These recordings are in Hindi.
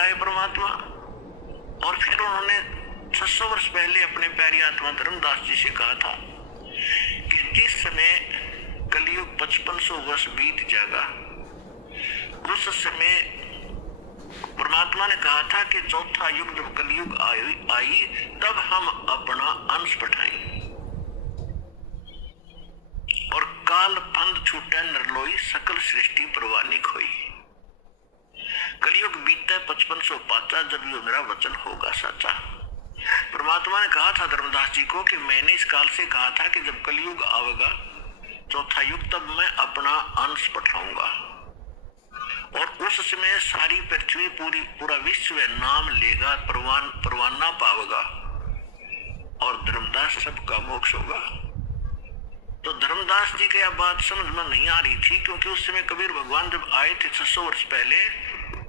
आए परमात्मा। और फिर उन्होंने 600 वर्ष पहले अपने प्यारी आत्मा धर्मदास जी से कहा था कि जिस समय कलयुग 5500 वर्ष बीत जाएगा, उस समय परमात्मा ने कहा था कि चौथा युग जब कलयुग आई तब हम अपना अंश बढ़ाएं और काल फंद छूटे नरलोई सकल सृष्टि परवानी खोई। कलयुग बीते 5500 पाचा जब ये मेरा वचन होगा साचा। परमात्मा ने कहा था धर्मदास जी को कि मैंने इस काल से कहा था कि जब कलयुग आवेगा चौथा युग तब मैं अपना अंश पठाऊंगा और उस समय सारी पृथ्वी पूरा विश्व नाम लेगा, परवाना पावेगा और धर्मदास सबका मोक्ष होगा। तो धर्मदास जी की यह बात समझ में नहीं आ रही थी, क्योंकि उस समय कबीर भगवान जब आए थे 600 वर्ष पहले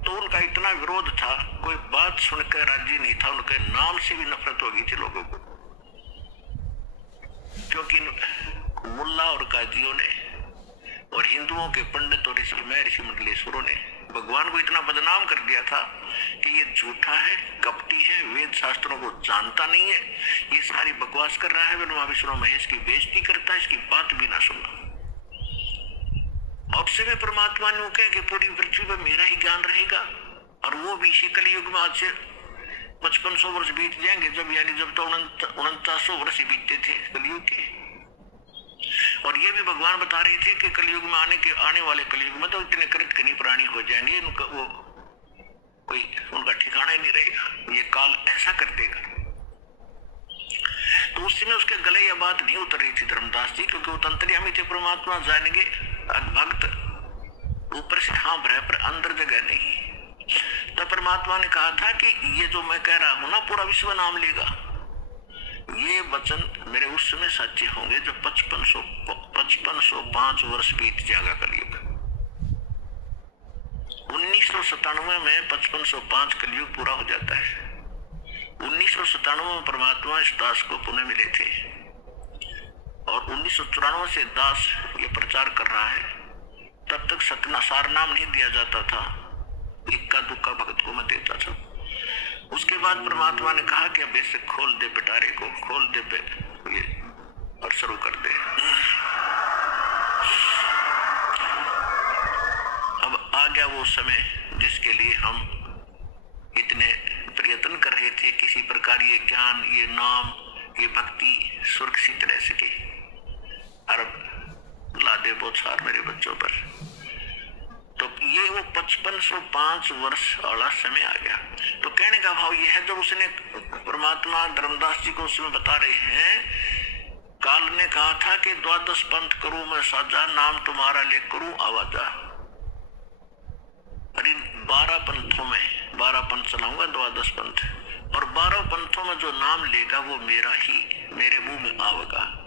तो उनका इतना विरोध था, कोई बात सुनकर राजी नहीं था, उनके नाम से भी नफरत हो गई थी लोगों को, क्योंकि मुल्ला और काजियों ने और हिंदुओं के पंडित और ऋषि मंडलेश्वरों ने भगवान को इतना बदनाम कर दिया था कि ये झूठा है, कपटी है, वेद शास्त्रों को जानता नहीं है, ये सारी बकवास कर रहा है, ब्रह्मा विष्णु महेश की बेइज्जती करता है, इसकी बात भी ना सुनना। और से में परमात्मा ने कहा कि पूरी पृथ्वी पर मेरा ही ज्ञान रहेगा और वो भी इसी कलयुग में आज से 5500 वर्ष बीत जाएंगे, जब तो 4900 वर्ष बीतते थे कलयुग के। और ये भी भगवान बता रहे थे कि कलयुग में आने वाले कलयुग में तो इतने कृतघ्नी प्राणी हो जाएंगे, उनका वो कोई उनका ठिकाना ही नहीं रहेगा, ये काल ऐसा कर देगा। तो उस समय उसके गले यह बात नहीं उतर रही थी धर्मदास जी, क्योंकि वो तंत्रियामी थे, परमात्मा जानेंगे भक्त ऊपर से हाँ भरे पर अंदर जगह नहीं। तब परमात्मा ने कहा था कि ये जो मैं कह रहा हूं ना पूरा विश्व नाम लेगा, ये वचन मेरे उस समय सच्चे होंगे जब 5505 वर्ष बीत जाएगा कलयुग। 1997 में 5505 कलयुग पूरा हो जाता है। 1997 में परमात्मा इस दास को पुणे मिले थे और 1994 से दास ये प्रचार कर रहा है। तब तक सतनासार नाम नहीं दिया जाता था, इक्का दुक्का भगत को मैं देता था। उसके बाद परमात्मा ने कहा कि अब इसे खोल दे, पिटारे को खोल दे पे ये और शुरू कर दे। अब आ गया वो समय जिसके लिए हम इतने प्रयत्न कर रहे थे, किसी प्रकार ये ज्ञान, ये नाम, ये भक्ति सुरक्षित रह सके। अरब ला दे बोछार मेरे बच्चों पर। तो ये वो 5505 वर्ष वाला समय आ गया। तो कहने का भाव ये है, जब उसने परमात्मा धर्मदास जी को उसमें बता रहे हैं, काल ने कहा था कि 12 पंथ करूं मैं साजा, नाम तुम्हारा ले करूं आवाजा। अरे 12 पंथों में 12 पंथ चलाऊंगा, 12 पंथ, और 12 पंथों में जो नाम लेगा वो मेरा ही, मेरे मुंह में आवेगा।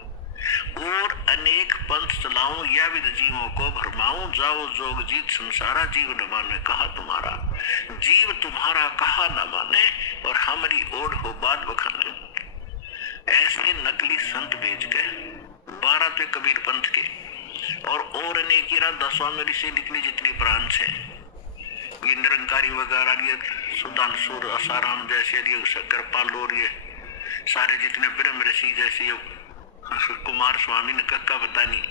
और अनेक पंथ चलाऊं या विद जीवों को भरमाऊं, जाओ जोग जीत संसारा, जीव न माने कहा तुम्हारा। जीव तुम्हारा कहा न माने और हमारी ओढ़ हो बात बखाने। ऐसे नकली संत भेज के 12 थे कबीर पंथ के और अनेक 10वां मेरी से निकली जितनी ब्रांच है, ये निरंकारी वगैरह, ये सुधांशुर आसाराम जैसे, ये कृपाल और ये सारे जितने ब्रह्म ऋषि जैसे, कुमार स्वामी ने कक्का बतानी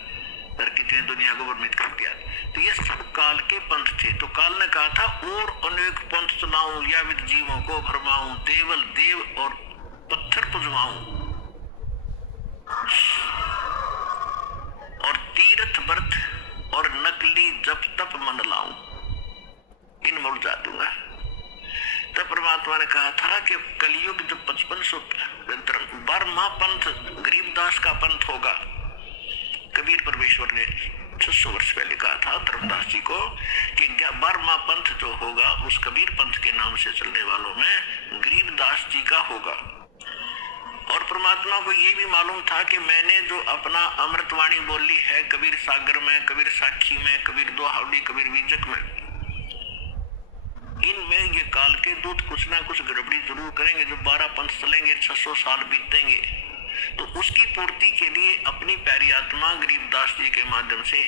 और कितने दुनिया को वर्णित कर दिया। तो ये सब काल के पंथ थे। तो काल ने कहा था और अनेक पंथ चलाऊं या विद जीवों को भरमाऊं, देवल देव और पत्थर पुजवाऊं, और तीर्थ व्रत और नकली जप तप मंडलाऊं, इन मुरझा दूंगा। तब परमात्मा ने कहा था कि कलयुग जब 5500 12वां पंथ गरीबदास का पंथ होगा। कबीर परमेश्वर ने 600 वर्ष पहले कहा था धर्मदास जी को कि 12वां पंथ जो होगा उस कबीर पंथ के नाम से चलने वालों में गरीबदास जी का होगा। और परमात्मा को ये भी मालूम था कि मैंने जो अपना अमृतवाणी बोली है कबीर सागर में, कबीर साखी में, कबीर दोहावली, कबीर बीजक में, इनमें ये काल के दूत कुछ ना कुछ गड़बड़ी जरूर करेंगे। जब 12 पंथ चलेंगे, 600 साल बीतेंगे, तो उसकी पूर्ति के लिए अपनी प्यारी आत्मा गरीबदास जी के माध्यम से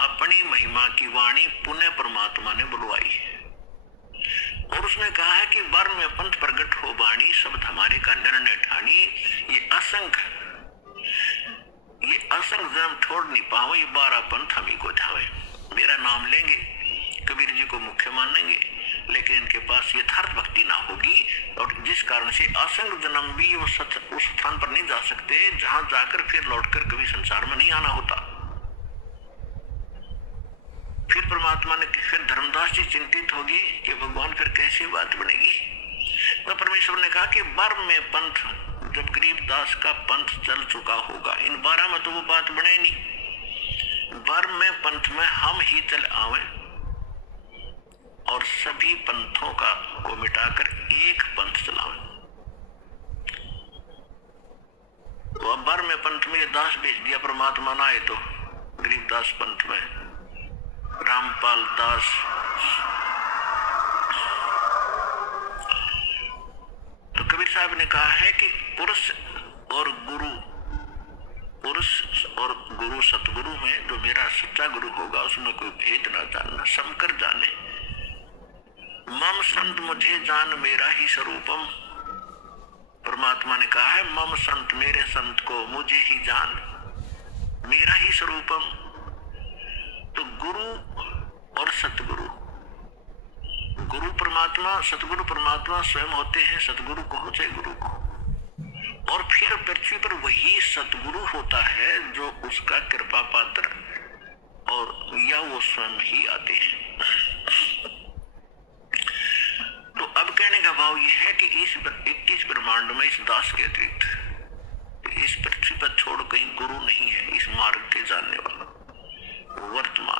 अपनी महिमा की वाणी पुनः परमात्मा ने बुलवाई। और उसने कहा है कि वर में पंथ प्रगट हो वाणी, शब्द हमारे का निर्णय ठानी। ये असंग जन्म छोड़ नहीं पाओ, ये 12 पंथ हम ही को जावे। मेरा नाम लेंगे, कबीर जी को मुख्य मानेंगे, लेकिन इनके पास यथार्थ भक्ति ना होगी, और जिस कारण से असंग जन्म भी उस स्थान पर नहीं जा सकते जहां जाकर फिर लौटकर कभी संसार में नहीं आना होता। फिर परमात्मा ने, फिर धर्मदास जी चिंतित होगी कि भगवान फिर कैसे बात बनेगी। तो परमेश्वर ने कहा कि वर में पंथ, जब गरीबदास का पंथ चल चुका होगा, इन 12 में तो वो बात बने नहीं, वर में पंथ में हम ही चल आवे और सभी पंथों का को मिटाकर एक पंथ चलावे। तो अब वर में पंथ में दास भेज दिया परमात्मा ना आए तो गरीबदास पंथ में रामपाल दास, तो कबीर साहब ने कहा है कि पुरुष और गुरु सतगुरु में जो मेरा सच्चा गुरु होगा उसमें कोई भेद ना जानना, समकर जाने। मम संत मुझे जान मेरा ही स्वरूपम, परमात्मा ने कहा है मम संत, मेरे संत को मुझे ही जान, मेरा ही स्वरूपम। तो गुरु और सतगुरु, गुरु परमात्मा, सतगुरु परमात्मा स्वयं होते हैं, सतगुरु को हो चाहे गुरु को, और फिर पृथ्वी पर वही सतगुरु होता है जो उसका कृपा पात्र, और या वो स्वयं ही आते हैं। तो अब कहने का भाव यह है कि इस 21 ब्रह्मांड में इस दास के अतिरिक्त इस पृथ्वी पर छोड़ कहीं गुरु नहीं है इस मार्ग के जानने वाला। वर्तमान